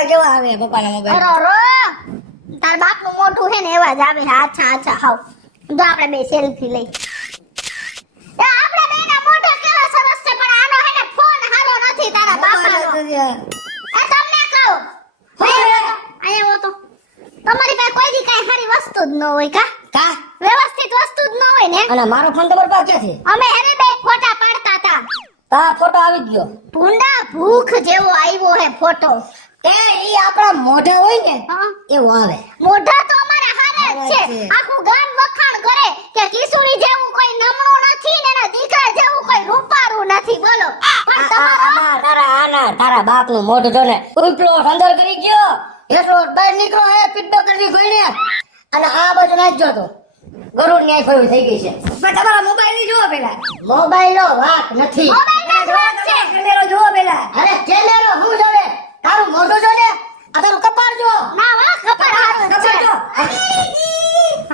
મોઢા કેવા આવે પપ્પાના મોબાઈલ? અરે તાર બાપનું મોઢું હે ને એવા જ આવે. અચ્છા અચ્છા હાવ. તો આપણે બે સેલ્ફી લઈ. એ આપણે બેના મોઢા કેવા સરસ છે પણ આનો હે ને ફોન હારો નથી તારા બાપાનો. એ તમને કહું. અહીંયા હો તો. તમારી પાસે કોઈ દી કાઈ સારી વસ્તુ જ ન હોય કા? વ્યવસ્થિત વસ્તુ જ ન હોય ને. અને મારો ફોન તમારી પાસે ક્યાંથી? અમે એને બે ફોટા પાડતા હતા. તા ફોટો આવી ગયો. ભૂંડા ભૂખ જેવો આવ્યો હે ફોટો. ઈ આપણા મોઢા હોય ને એવું આવે. મોઢા તો અમારા હારા જ છે. આખું ગામ વખાણ કરે કે કિશોરી જેવું કોઈ નમણું નથી ને એના દીકરા જેવું કોઈ રૂપારું નથી. બોલો પણ તારા બાપનું મોઢું જો ને ઉપલો અંદર કરી ગયો એટલો બહાર નીકળો હે પીટો કરી ગોઈને અને આ બાજુ નાખજો તો ગરુડ ન્યાય ફરી થઈ ગઈ છે. પણ તમારા મોબાઈલ ની જોવો પેલા. મોબાઈલ નો વાત નથી. કેમેરો જોવો પેલા. અરે કેમેરો હું જોવે? તારું મોઢું જો ને આ તારું કપાળ જો. ના વાહ કપાળ હારું છે.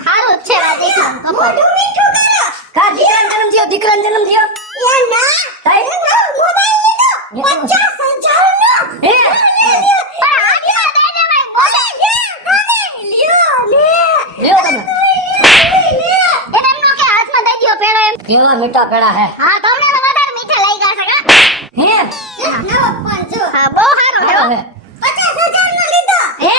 હારું છે આ દીકરા. મોઢું મીઠું કરો. કા દીકરાનો જન્મ થયો? એ ના તારે મોબાઈલ લીધો 50,000 નો. હે પણ આટલા દેને ભાઈ મોબાઈલ લ્યો લ્યો તમે. એને એમનો કે હાથમાં દઈ દ્યો પેડો એમ. કેવા મીઠા પેડા હે. હા તમને તો વધારે મીઠા લઈ ગયા છે કા? હે નવો ફોન જો. હા બહુ સારો હે. 50,000 નો લીધો. હે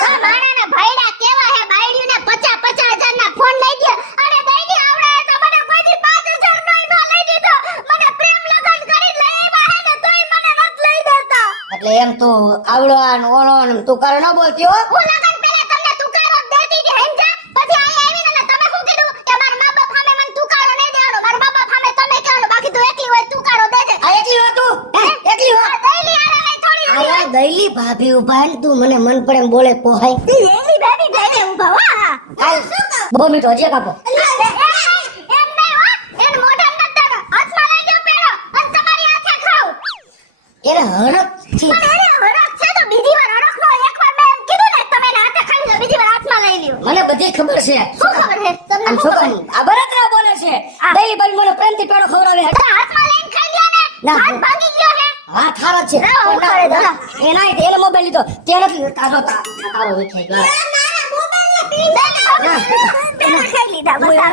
તો માણાના ભાઈડા કેવા હે બાયડીને 50,000 ના ફોન લઈ ગયો અને દઈની આવડે તો મને કોઈ 5,000 નો લઈ દીધો. મને પ્રેમ લગન કરી લઈ આવ્યા હે ને તોય મને નત લઈ દેતા. એટલે એમ તું આવડો ને ઓળો ને તું કરે ન બોલતી હો. હું લગન પહેલા તમને તુકારો દેતી હતી હેંજા. પછી આયા આવીને તમે શું કીધું કે મારા મા બાપ સામે મને તુકારો નહીં દેવાનો. મારા મા બાપ સામે તમે કહેવાનું બાકી તું એકલી હોય તુકારો દેજે. આ એકલી હો તું? એકલી હો? દઈલી આરે લઈ થોડી આ દઈલી ભાભી ઉભા ને તું મને મન પડે એમ બોલે પોહાય. દઈલી બેબી બેબી ઉભા વાહ. હાલ બહુ મીઠો હજી કાપો. એને હરખ થી મને બધી ખબર છે. આમ છોકરી આ બળતરા બોલે છે. દઈલી ભાઈ મને પ્રેમથી પેડો ખવડાવે. હા થારો છે. એના એને મોબાઈલ લીધો તે નથી તારો તારો વિખાઈ ગયો.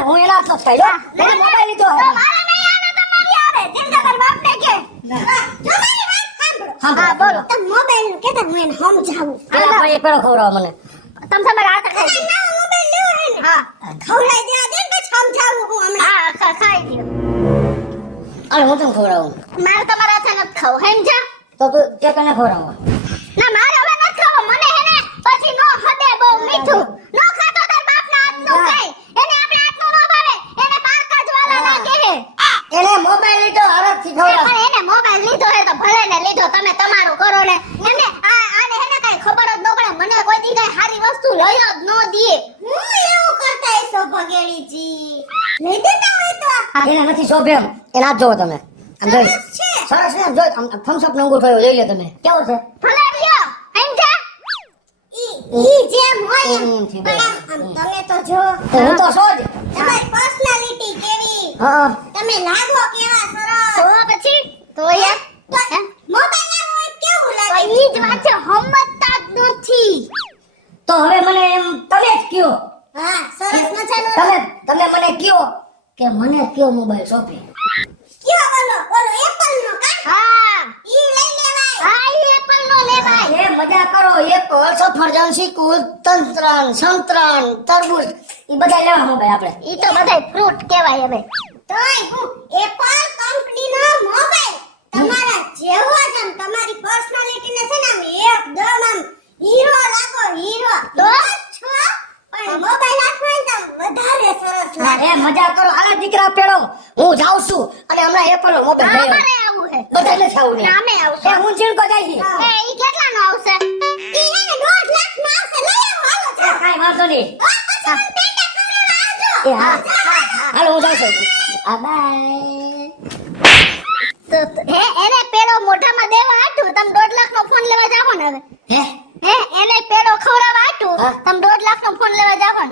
હું એના હાથ ખાઈ લો. એને મોબાઈલ લીધો. હા બોલો તમે મોબાઈલ નું કેતા હું એને સમજાવું. પેલા ભાઈ પેડો ખવડાવો મને. તમે તમારા હાથ ખાઈ લો. મોબાઈલ લેવો હે ને હા ખવડાઈ દેવા દે ને સમજાવું હું હમણાં. હા ખાઈ લ્યો. અરે હું તને ખવડાવું. મારે તમારા હાથે નથી ખાવું હેંજા. તો તું તે કને ખવડાવો. ના મારે હવે નથી ખાવું. મને હે ને પછી નો હદે બહુ મીઠું નો ખાતો તાર બાપના હાથનું ખાય. એને આપણે હાથનું નો ભાવે. એને પાકા જ વાલા લાગે હે. એને મોબાઈલ લીધો હરખ થી ખવડાવો. પણ એને મોબાઈલ લીધો હે તો ભલે ને લીધો. તમે તમારું કરો ને. એને આને હેને કઈ ખબર જ ન પડે. મને કોઈ દી કઈ સારી વસ્તુ લઈ જ ન દે. હું એવું કરતા હશો ભગેડીજી. લઈ દેતા હોય તો એને નથી શોભે એમ. એને હાથ જોવો તમે. આમ જોઈ સરસ ને જોઈ આમ થમ્સ અપ નો અંગૂઠો થયો જોઈ લે તમે. કેવો છે? ભલે લ્યો સમજા. ઈ જેમ હોય એમ. એમ છે. પણ આમ તમે તો જો હું તો છો જ. તમારી પર્સનાલિટી કેવી. હા તમે લાગો કેવા સરસ. તો પછી તો યાર મોબાઈલ એમ હોય કેવું લાગે. તો ઈ જ વાત છે હમજતા જ નથી. તો હવે મને એમ તમે જ કયો. હા સરસ મજાનો તમે મને કયો કે મને કયો મોબાઈલ શોભે. કયો બોલો એપલ નો કા. હા ઈ લઈ લેવાય. હા ઈ એપલ નો લેવાય. એ મજા કરો. એપલ સફરજન ચીકુ સંતરાન તરબૂચ ઈ બધા લેવા મોબાઈલ આપણે. ઈ તો બધાય ફ્રૂટ કહેવાય હવે. તોય હું એપલ કંપની નો મોબાઈલ તમારા જેવો જ આમ તમારી પર્સનાલિટી ને છે ને આમ એકદમ આમ હીરો લાગો હીરો. તો છો પણ મોબાઈલ હાથમાં તો વધારે સરસ લાગે. એ મજા કરો. આલા દીકરા પેડો હું જાઉં છું અને હમણાં એપલ નો મોબાઈલ લઈ અમારે આવું હે. બધાને ખાવું ને. નામે આવશે. એ હું ચીણકો જાય છે. એ ઈ કેટલાનો આવશે? ઈ એને 1.5 લાખ નો આવશે. લઈ આવો હાલો એ કાઈ વાંધો નહીં. પછી મને પેંડા ખવડાવવા આવજો. એ હા હાલો હું જાઉં છું. આ બાય. તો હે એને પેડો મોઢામાં દેવા આટું તમે 1.5 લાખ નો ફોન લેવા જાવ ને હવે. હે હે એને પેડો ખવડાવવા આટું હા. તમે 1.5 લાખ નો ફોન લેવા જાવ ને.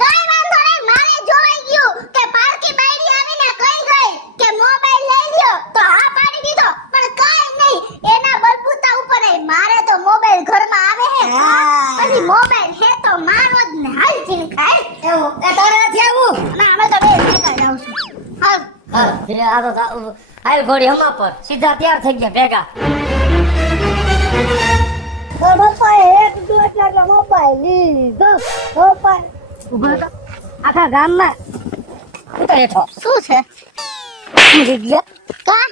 કાઈ વાંધો નહીં મારે જોઈ ગયું કે પારકી બાયડી આવીને કઈ ગઈ કે મોબાઈલ લઈ લ્યો તો હા પાડી દીધો. પણ કાઈ નહીં એના બલબૂતા ઉપર નથી આવું. ના અમે તો બે ભેગા જાઉં છું. હાલ હા આ તો હાલ ઘોડી હમા પર સીધા તૈયાર થઈ ગયા ભેગા. પપ્પાએ 1-2 લાખ મોબાઈલ લીધો. પપ્પા ઉભો તો આખા ગામમાં ઉતર હેઠો શું છે સમજી ગયા. કા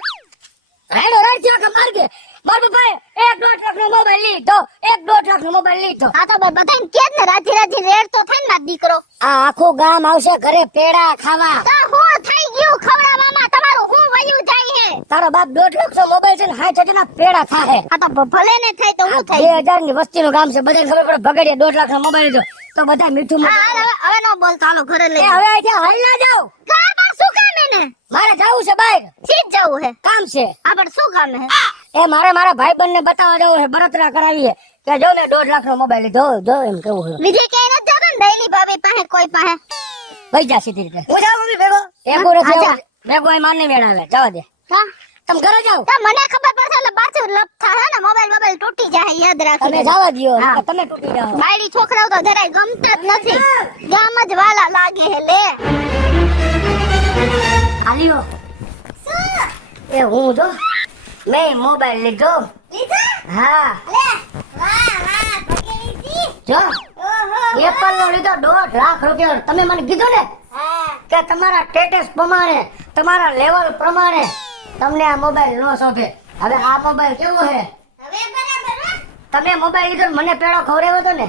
રાડો રાડ થયો કે માર્ગે માર પપ્પાએ 1-2 લાખનો મોબાઈલ લીધો 1-2 લાખનો મોબાઈલ લીધો. આ તો બધાને કે જ ને રાજી રાજી રેડ તો થાય ને મારો દીકરો. આ આખું ગામ આવશે ઘરે પેડા ખાવા. તો હું થઈ ગયું ખવડાવવામાં તમારું હું વયું જાય હે. તારો બાપ 1.5 લાખનો મોબાઈલ છે ને 60 ના પેડા થાહે. આ તો ભલે ને થાય તો હું થઈ 2000 ની વસ્તીનું ગામ છે બધાને ખબર પડે ભગડીએ 1.5 લાખનો મોબાઈલ લીધો તો બધા મીઠું હા હવે નો બોલ ચાલો ઘરે એ લઈ હવે અહીંથી હાલ ના જાવ. કા બા શું કામ એને મારે જાવું છે બહાર સીધ જવું હે કામ છે. આ પણ શું કામ હે એ મારે મારા ભાઈબંધને બતાવવા જવું છે બળતરા કરાવીએ કે જો ને 1.5 લાખનો મોબાઈલ લીધો જો એમ કેવું છે. બીજે કે નથી જતો ને ડેલી ભાભી પાસે કોઈ પાસે વઈ જા સીધી રીતે. હું જાઉં મમ્મી ભેગો ભેગો નથી હા, આવું. ભેગો અહીં મારને વેણાવે જવા દે કા તમે ઘરે જાઓ. તો મને ખબર પડશે એટલે પાછું લપ થાય ને મોબાઈલ તૂટી જાય યાદ તમે રાખી જવા દ્યો હા. તમે તૂટી જાઓ. બાયડી છોકરાઓ તો જરાય ગમતા જ નથી ગામ જ વાલા લાગે હે લે આલ્યો એ હું જો મેં મોબાઈલ લીધો. હા જો એપલ નો લીધો 1.5 લાખ રૂપિયા. તમે મને કીધું ને કે તમારા સ્ટેટસ પ્રમાણે તમારા લેવલ પ્રમાણે તમને આ મોબાઈલ નો શોભે. હવે આ મોબાઈલ કેવો છે તમે મોબાઈલ લીધો ને મને પેડો ખવડાવ્યો હતો ને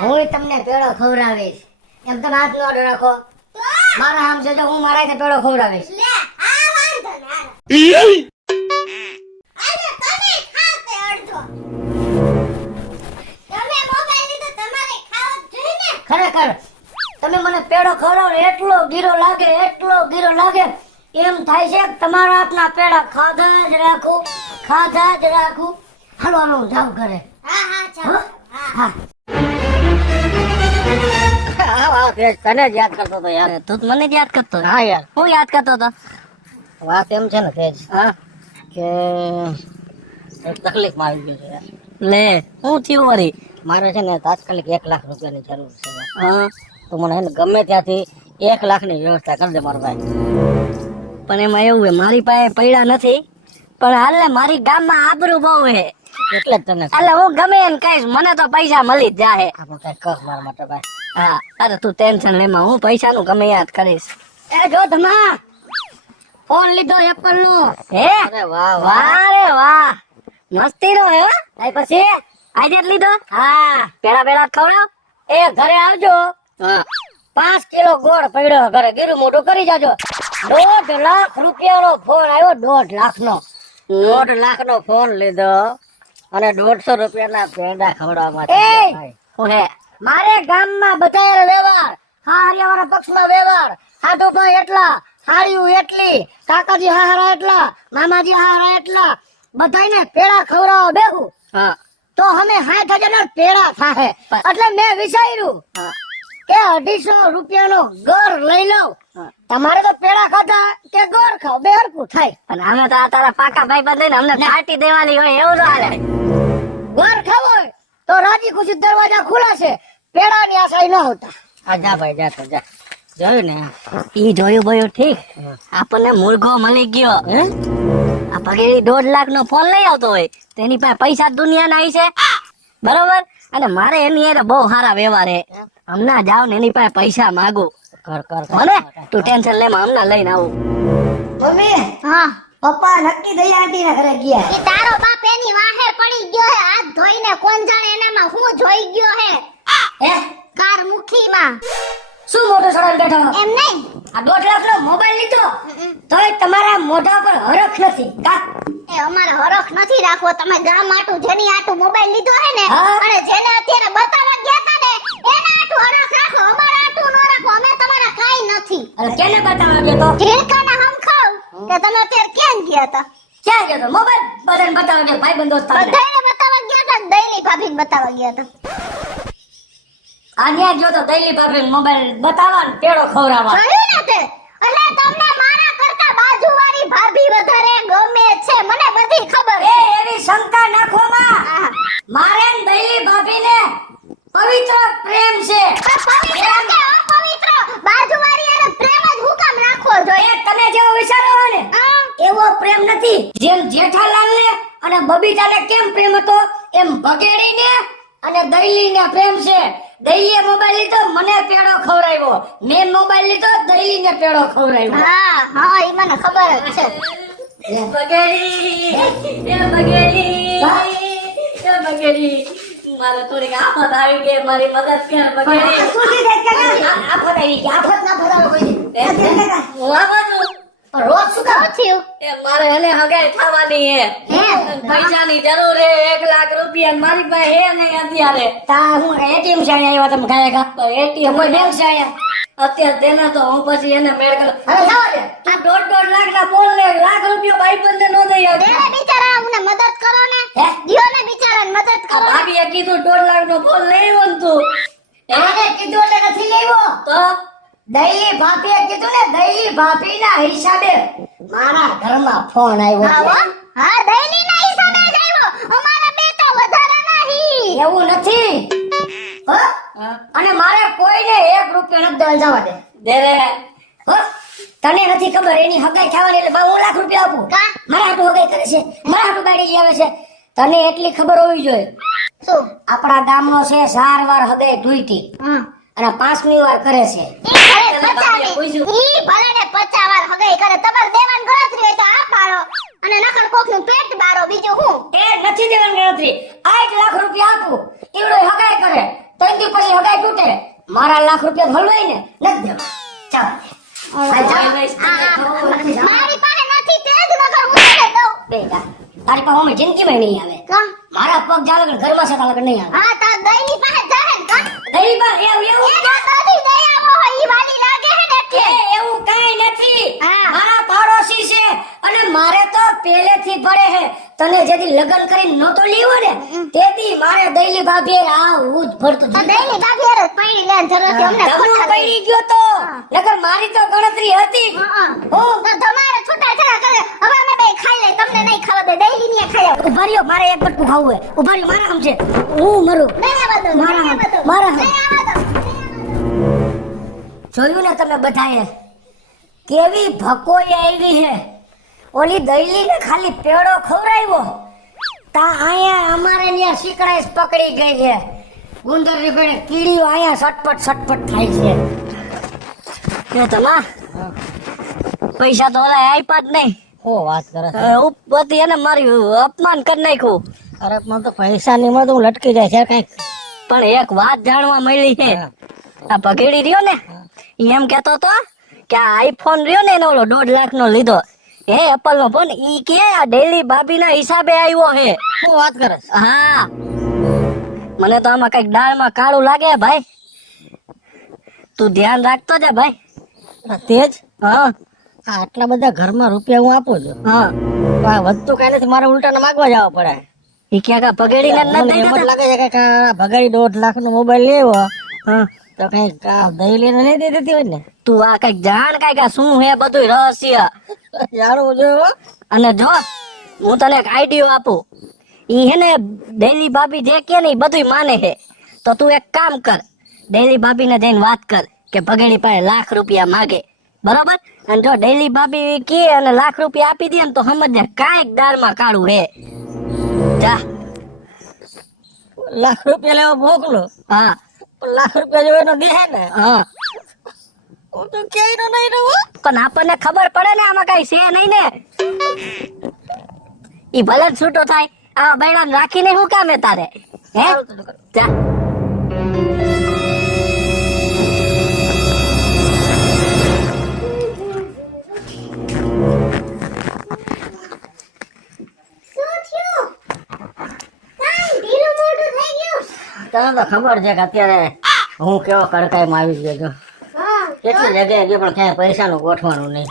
હું તમને પેડો ખવડાવીશ. એમ તમે હાથ નો આડો રાખો મારા આમ છે જો હું મારા હાથે પેડો ખવડાવીશ. ખરેખર તમે મને પેડો ખવડાવો ને એટલો ગીરો લાગે એમ થાય છે કે તમારા હાથના પેડા ખાધા જ રાખું હાલો હાલો હું જાઉં ઘરે. હા તને જ યાદ કરતો હતો યાર. તું તો મને જ યાદ કરતો. હા યાર હું યાદ કરતો હતો. વાત એમ છે ને તેજ હા કે એક તકલીફ માં આવી ગયો છે યાર. લે હું થયું વળી. મારે છે ને તાત્કાલિક 1 લાખ રૂપિયાની જરૂર છે. હા તો મને છે ને ગમે ત્યાંથી 1 લાખની વ્યવસ્થા કરી દે મારો ભાઈ. પણ એમાં એવું છે મારી પાસે પૈડા નથી પણ હાલ ને મારી ગામમાં આબરૂ બહુ છે એટલે જ તને એટલે હું ગમે એમ કહીશ મને તો પૈસા મળી જ જાય. આપણે કઈ કર મારા માટે ભાઈ. હા અરે તું ટેન્શન લેમાં હું પૈસાનું ગમે યાદ કરીશ. એ જો ધમા ફોન લીધો એપલ નો. હે અરે વાહ વાહ રે વાહ મસ્તી નો હે. પછી આજે જ લીધો. હા પેડા પેડા ખવડાવ. એ ઘરે આવજો. હા 5 કિલો ગોળ પડ્યો ઘરે ગીરું મોઢું કરી જાજો. 1.5 લાખ રૂપિયાનો ફોન આવ્યો 1.5 લાખનો. 1.5 લાખનો ફોન લીધો અને 150 રૂપિયાના પેંડા ખવડાવવા. હું હે મારે ગામમાં બધાય વ્યવહાર હા હરિયાવાળા પક્ષમાં વ્યવહાર સાધુભાઈ એટલા હાડિયું એટલી કાકાજી હારા એટલા મામાજી હારા એટલા બધાયને પેડા ખવડાવવા બેહું તો અમે 60,000 ના પેડા થાહે. એટલે મેં વિચાર્યું કે 250 રૂપિયાનો ઘર લઈ લઉં. તમારે તો પેડા ખાધા કે ઘર ખાવ બે હરખું થાય. અને અમે તો તારા પાકા ભાઈ બંધ ને અમને પાર્ટી દેવાની હોય એવું ના હાલે. ઘર ખાવ હોય તો રાજી ખુશી દરવાજા ખુલ્લા છે પેડાની આશાય ન આવતા. હા જા ભાઈ જા તો જા. જોયું ને ઈ જોયું ભાઈ ઠીક આપણને મૂળગો મળી ગયો. આ પગેડી 1.5 લાખ નો ફોન લઈ આવતો હોય તેની પાસે પૈસા દુનિયા ના છે બરોબર. અને મારે એની હારે બહુ સારા વ્યવહાર હે. હમણાં જાવ ને એની પાસે પૈસા માંગુ ભલે તું ટેન્શન લે હમણાં લઈને આવું. મમ્મી હા પપ્પા નક્કી દયા આંટી ના ઘરે ગયા. એ તારો બાપ એની વાહે પડી ગયો હે હાથ ધોઈને કોણ જાણે એનામાં હું જોઈ ગયો હે હે કાર મુખીમાં શું મોટો સડન બેઠો એમ નહીં આ 1.5 લાખનો મોબાઈલ લીધો તોય તમારા મોઢા પર હરખ નથી કા એ અમારે હરખ નથી રાખવો. તમે ગામ આટું જેની આટું મોબાઈલ લીધો હે ને હા. અને જેને અત્યારે બતાવવા ગયા તા ને એના આટું હરખ રાખો અમારા આટું ન રાખો. અમે તમારા કાઈ નથી. અરે કેને બતાવવા ગયો તો ઢીણકાના હમ ખાવ કે તમે અત્યારે ક્યાં ગયા તા ક્યાં ગયો તો મોબાઈલ બધાને બતાવવા ગયો ભાઈ બંધ દોસ્તારને. બધાને બતાવવા ગયા તા દૈલી ભાભીને બતાવવા ગયા તા. આ ન્યા ગયો તો દૈલી ભાભી મોબાઈલ બતાવવા ને પેડો ખવડાવવા. જોયું ને તે એટલે તમને મારા કરતા બાજુવાળી ભાભી વધારે ગમે છે મને બધી ખબર એ છે. એવી શંકા નાખો માં હા. મારે ને દૈલી ભાભીને પવિત્ર પ્રેમ છે. પવિત્ર કે અપવિત્ર બાજુવાળી હારે પ્રેમ જ હું કામ રાખવો જોઈએ? તમે જેવો વિચારો છો ને હા? એવો પ્રેમ નથી. જેમ જેઠાલાલને અને બબીતાને કેમ પ્રેમ હતો એમ બગેડીને અને દૈલીને પ્રેમ છે. દૈલીએ મોબાઈલ લીધો, મને પેડો ખવડાવ્યો. મેં મોબાઈલ લીધો, દૈલીને પેડો ખવડાવ્યો. હા હા, ઈ મને ખબર જ છે. બગેડી મારે થોડીક આફત આવી ગઈ, મારી મદદ કર બગેડી. શું છે કાકા? આફત આવી ગઈ. આફત ના ફરાવો કોઈ. હું આવા છું. રોજ શું કામ થયું? એ મારે એને હગાઈ થવાની હે. પૈસાની જરૂર હે, 1 લાખ રૂપિયા મારી પાસે હે નહીં અત્યારે. તા હું એટીએમ છે આવ્યા તમે ખાયા એટીએમ કોઈ બેંક છે આયા અત્યારે તેના તો હું પછી એને મેળ કર. હવે જાવ દે. તું 1.5 લાખ ના બોલ ને 1 લાખ રૂપિયા ભાઈબંધને નો દઈ આવ. દેને બિચારા અમને મદદ કરો ને. હે? દિયો ને બિચારાને મદદ કરો. ભાભીએ કીધું 1.5 લાખ નો બોલ લેવો ને તું. એને કીધું એટલે નથી લેવો તો દૈલી ભાભીએ કીધું ને દૈલી ભાભીના હિસાબે મારા ઘરમાં ફોન આવ્યો હા છે. હો? હા, દૈલીના હિસાબે જ આવ્યો. અમારા બે તો વધારે નહીં. એવું નથી હો? અને મારે કોઈને 1 રૂપિયો નથી દેવા જવા દે. દે રે હો? તને નથી ખબર એની હગાઈ થવાની એટલે બા 1 લાખ રૂપિયા આપું. કા? મારા હાટુ હગાઈ કરે છે, મારા હાટુ બાયડી લઈ આવે છે. તને એટલી ખબર હોવી જોઈએ શું? આપણા ગામનો છે 4 વાર હગાઈ ધૂઈતી હમ. અને 5મી વાર કરે છે. ઈ ભલે 50 ને 50 વાર હગાઈ કરે. તમારે દેવાની ગણતરી હોય તો આ પાડો અને નકર કોકનું પેટ બારો, બીજું હું? એ નથી દેવાની ગણતરી. 8 લાખ રૂપિયા આપું એવડો હગાઈ કરે 3 દી પછી હગાઈ તૂટે. મારા લાખ રૂપિયા ભલવાય ને નથી દેવા. ચાલ મારી પાસે નથી તે જ નકર હું તને દઉં. બેટા તારી પાસે અમે જિંદગીમાં નહીં આવે. કા? મારા પગ જાળે ઘરમાં છે તાલક નહીં આવે. હા, તાર દઈની પાસે જાહે ને કા? દહીં પર એવું એના દાદી દયામાં હોય ઈ વાલી લાગે હે ને એટલે. એવું કાઈ નથી. હા. મારા પાડોશી છે અને મારે તો પહેલેથી પડે છે. તને જેથી લગ્ન કરીને નહોતો લીવો ને તેથી મારે દૈલી ભાભીએ આવું જ ભરતું તો દઈની ભાભી હારે જ પૈણી લેન જરૂર હતી. અમને ધમનું ખોટા પડી ગયો તો નકર મારી તો ગણતરી હતી. હા. તો તમારે છૂટા છડા કરે. હવે અમે બે ખાઈ લે, તમને નહીં ખાવા દે. દઈની ને ખાઈ આવો. ઉભા રહ્યો, મારે એક બટકું ખાવું હોય. ઉભા રહ્યો, મારા આમ છે હું મરું. નહીં આવવા દો, મારા નહીં આવવા દો. મારા નહીં આવવા દો. જોયું ને તમે બધાએ કેવી ભકોઈ આવી છે. ઓલી દૈલીને ખાલી પેડો ખવડાવ્યો તા આયા અમારે ત્યાં શીકડાઈસ પકડી ગઈ છે. ગુંદરની પેડે કીડીઓ આયા સટપટ થાય છે. એ તમા પૈસા તો ઓલા આપ્યા જ નહીં. હો વાત કરે છે. ઉપરથી એને મારી અપમાન કરી નાખ્યું. અરે મને તો પૈસા ની મળે તો હું લટકી જાય છે કઈક. પણ એક વાત જાણવા મળી છે. આ પગેડી રહ્યો ને ઈ એમ કેતો તો કે આ આઈફોન રહ્યો ને એનો ઓલો 1.5 લાખ નો લીધો હે એપલ નો ફોન ઈ કે આ ડેલી ભાભી ના હિસાબે આવ્યો હે. શું વાત કરે છે? હા મને તો આમાં કઈક દાળમાં કાળું લાગે ભાઈ. તું ધ્યાન રાખતો જા ભાઈ. તેજ હા આટલા બધા ઘરમાં રૂપિયા હું આપું છું. હા તો આ વધતું કઈ નથી, મારે ઉલટાને માગવા જવા પડે. ઈ ક્યાંક પગેડી ને મને એમ જ લાગે છે કે આ ભગાડી 1.5 લાખ નો મોબાઈલ લેવો હા તો કઈક દહીં લઈને નહીં દઈ દેતી હોય ને. તું આ કઈક જાણ કઈક આ શું હે બધું રહસ્ય. જાણવું જોઈએ હો. અને જો હું તને એક આઈડિયો આપું. ઈ હે ને ડેલી ભાભી જે કે ને ઈ બધું માને છે. તો તું એક કામ કર, ડેલી ભાભી ને જઈને વાત કર કે ભગેડી પાસે 1 લાખ રૂપિયા માગે બરોબર. અને જો ડેલી ભાભી કે અને 1 લાખ રૂપિયા આપી દે ને તો સમજે કાંઈક દાળમાં કાળું હે. જા. 1 લાખ રૂપિયા લેવા મોકલો. હા 1 લાખ રૂપિયા જેવો એનો દે ને. હા હું તો ક્યાંય નો નહીં રહું. પણ આપણને ખબર પડે ને આમાં કઈ છે નહીં ને. ઈ ભલે જ છૂટો થાય આ બૈડા રાખીને શું કામે તારે હે. જા શું થયું? કાંઈ ઢીલું મોઢું થઈ ગયું? તને તો ખબર છે કે અત્યારે હું કેવો કડકાઈમાં આવી ગયો છું. હા. કેટલી જગ્યાએ ગયો પણ ક્યાંય પૈસાનું ગોઠવાનું નહીં.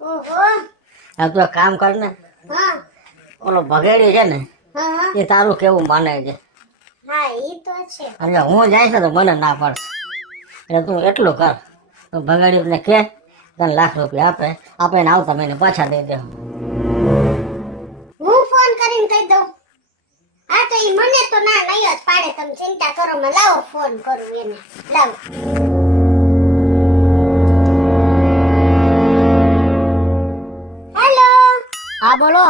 ઓહો. આ તું એક કામ કર ને, હા. ઓલો ભગેડી છે ને હા હા. એ તારું કેવું માને છે. હા, ઈ તો છે. એટલે હું જાય છે તો મને ના પાડે. એટલે તું એટલું કર તો ભગાડીને કે તને 1 લાખ રૂપિયા આપે ને આવતા મહિને પાછા દઈ દે. હું ફોન કરીને કહી દઉં. હા, તો ઈ મને તો ના નહીં જ પાડે. તમે ચિંતા કરો, મેં લાવો ફોન કરું એને. લાવો. બોલો.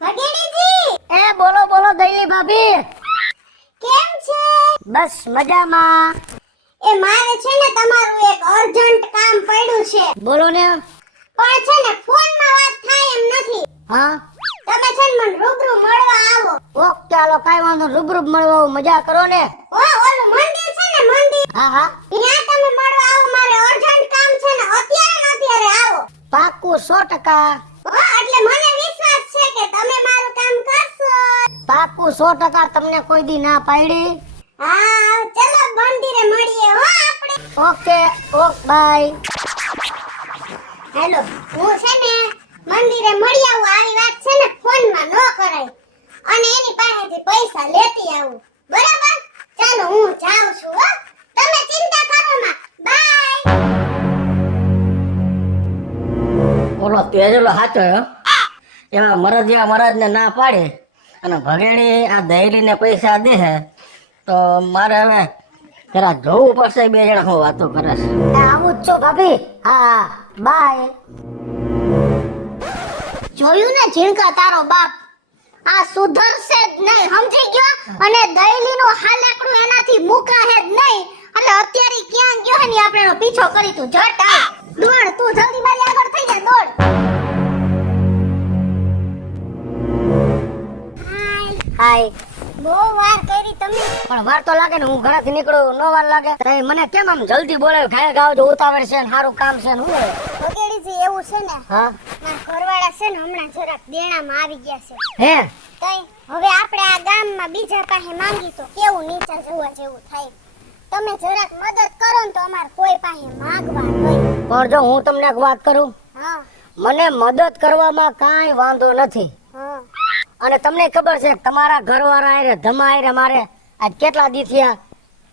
ભગેડીજી એ બોલો બોલો દૈલી ભાભી. કેમ છે? બસ મજામાં. એ મારે છે ને તમારું એક અર્જન્ટ કામ પડ્યું છે, બોલો ને. પણ છે ને ફોનમાં વાત થાય એમ નથી. હા તમે છે ને મને રૂબરૂ મળવા આવો. ઓકે હાલો કાંઈ વાંધો નહીં. રૂબરૂ મળવા મજા કરો ને. ઓલું મંદિર છે ને મંદિર, હા હા ત્યાં તમે મળવા આવો. મારે અર્જન્ટ કામ છે ને અત્યારે ને અત્યારે આવો. પાક્કું 100%. એટલે મને વિશ્વાસ છે કે તમે મારું કામ કરશો. પાક્કું 100%. તમને કોઈ દી ના પાડી. હા ચલો મંદિરે મળીએ હો આપણે. Okay okay bye. હેલો, હું છે ને મંદિરે મળી આવું. આવી વાત છે ને ફોનમાં ન કરાય, અને એની પાસેથી પૈસા લેતી આવું. બરાબર? ચાલો હું જાઉં છું હો. તમે ચિંતા કરો માં. બાય. ઓલો તેજલો સાચો હો. એવા મરદિયા મહારાજને ના પાડે અને ભગેડી આ દહેલીને પૈસા દે છે તો મારે હવે જરા જોવું પડશે બે જણા હું વાતો કરે છે. આવું જ છો ભાભી. હા બાય. જોયું ને ઝીણકા તારો બાપ આ સુધરશે જ નહીં, સમજી ગયો? અને દૈલીનું હાલાકડું એનાથી મુકાહે જ નહીં. એટલે અત્યારે ક્યાં ગયો હે ને આપણે એનો પીછો કરી. તું જટ આ દોડ, તું જલ્દી મારી આગળ થઈ જા, દોડ. હાય. બહુ વાર કરી તમે. પણ વાર તો લાગે ને. હું ઘરેથી નીકળું નો વાર લાગે. તઈ મને કેમ આમ જલ્દી બોલાવ્યો? ખાય ગાવ જો ઉતાવળ છે ને સારું કામ છે ને. હું વગેડીજી એવું છે ને, હા મારા ઘરવાળા છે ને હમણાં જરાક દેણામાં આવી ગયા છે. હે તઈ હવે આપણે આ ગામમાં બીજા પાસે માંગી તો કેવું નીચા જોવા જેવું થાય. તમે જરાક મદદ કરો ને તો અમાર કોઈ પાસે માંગવા નહીં. પણ જો હું તમને એક વાત કરું, હા મને મદદ કરવામાં કાંઈ વાંધો નથી. હા અને તમને ખબર છે તમારા ઘરવાળા આરે ધમા આરે મારે આજ કેટલા દી થયા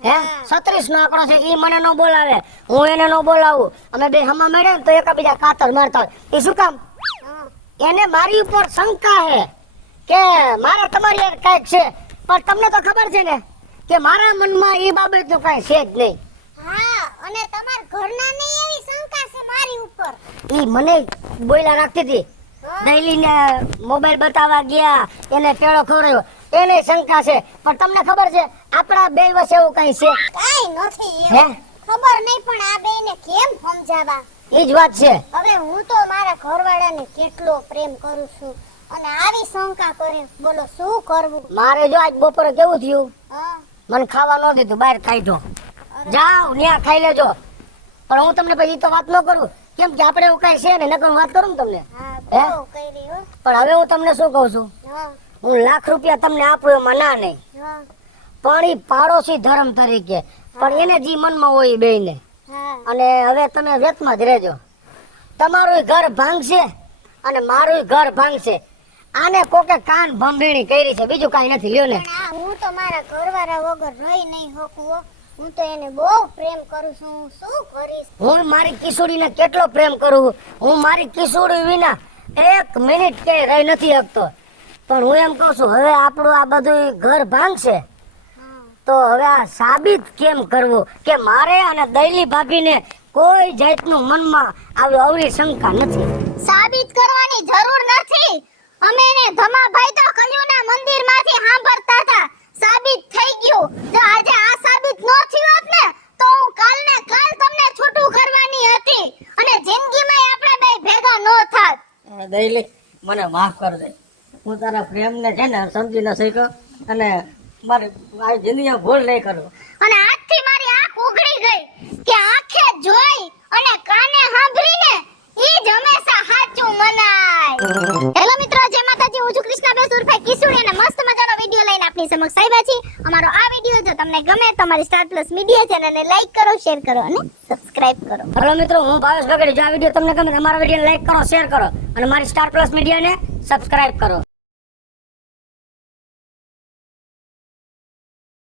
હે? 36 નો આંકડો છે. ઈ મને નો બોલાવે, હું એને નો બોલાવું. અમે બે હમા મળે ને તો એકબીજા કાતર મારતા હોય. એ શું કામ? હા એને મારી ઉપર શંકા હે કે મારે તમારી યાર કાંઈક છે. પણ તમને તો ખબર છે ને કે મારા મનમાં એ બાબતનું કાંઈ છે જ નહીં. હા, અને તમાર ઘરના ને એવી શંકા છે મારી ઉપર. ઈ મને બોયલા રાખતી હતી. દૈલીને મોબાઈલ બતાવવા ગયા, એને પેળો ખવડાવ્યો, એને શંકા છે. પણ તમને ખબર છે આપણા બે વચ્ચે એવું કઈ છે? કાઈ નથી હે? એવું. ખબર નહીં, પણ આ બેયને કેમ સમજાવા? ઈ જ વાત છે. હવે હું તો મારા ઘરવાળાને કેટલો પ્રેમ કરું છું, અને આવી શંકા કરે. બોલો શું કરવું? મારે જો આજ બપોરે કેવું થયું, હા મને ખાવા ન દીધું, બહાર ખાઈ જો. જાઓ ન્યા ખાઈ લેજો. પણ હું તમને પછી તો વાત ન કરું, કેમ કે આપણે એવું કઈ છે ને. નકર હું વાત કરું ને તમને. હા બહુ કરી હો. પણ હવે હું તમને શું કહું છું, હા હું લાખ રૂપિયા તમને આપું એમાં ના નહીં. હા પણ ઈ પાડોશી ધર્મ તરીકે, પણ એને જે મનમાં હોય બે ને. હા અને હવે તમે વેતમાં જ રહેજો. તમારું ઘર ભાંગશે અને મારું ઘર ભાંગશે. આને કોકે કાન ભંભેણી કરી છે, બીજું કાંઈ નથી. લ્યો ને. પણ આ હું તો મારા ઘરવાળા વગર રહી નહીં શકું હો. હું તો એને બહુ પ્રેમ કરું છું. હું શું કરીશ? હું મારી કિશોરીને કેટલો પ્રેમ કરું. હું મારી કિશોરી વિના એક મિનિટ કે રહી નથી શકતો. પણ હું એમ કહું છું હવે આપણું આ બધું ઘર ભાંગશે હા તો હવે આ સાબિત કેમ કરવું કે મારે અને દૈલી ભાભીને કોઈ જાતનું મનમાં અવળી શંકા નથી. સાબિત કરવાની જરૂર નથી. અમે એને ધમાભાઈ તો કલ્યુના મંદિરમાંથી સાંભળતા હતા. સાબિત થઈ ગયું. જો આજે આ સાબિત ન થયું હોત ને તો હું કાલને કાલ તમને છૂટું કરવાની હતી, અને જિંદગીમાં આપણે બે ભેગા ન થાત. દહેલી મને માફ કર દે. હું તારા પ્રેમને છે ને સમજી ન શક્યો અને મારી આ જિંદગીમાં ભૂલ નહીં કરું. અને આજથી મારી આંખ ઉઘડી ગઈ કે આંખે જોઈ અને કાને સાંભળીને ઈ જ હંમેશા સાચું મનાય. હેલો મિત્રો, જય માતાજી. હું છું કૃષ્ણાબેન ઉર્ફે કિશોરી, અને મસ્ત મજાનો વિડિયો લઈને આપની સમક્ષ આવ્યા છીએ. અમારો આ વિડિયો જો તમને ગમે તો અમારી સ્ટાર પ્લસ મીડિયા ચેનલને લાઈક કરો, શેર કરો અને સબસ્ક્રાઇબ કરો. હેલો મિત્રો, હું ભાવેશ બગડી. જો આ વિડીયો તમને ગમે તો અમારા વિડીયોને લાઈક કરો, શેર કરો અને મારી સ્ટાર પ્લસ મીડિયાને સબસ્ક્રાઇબ કરો.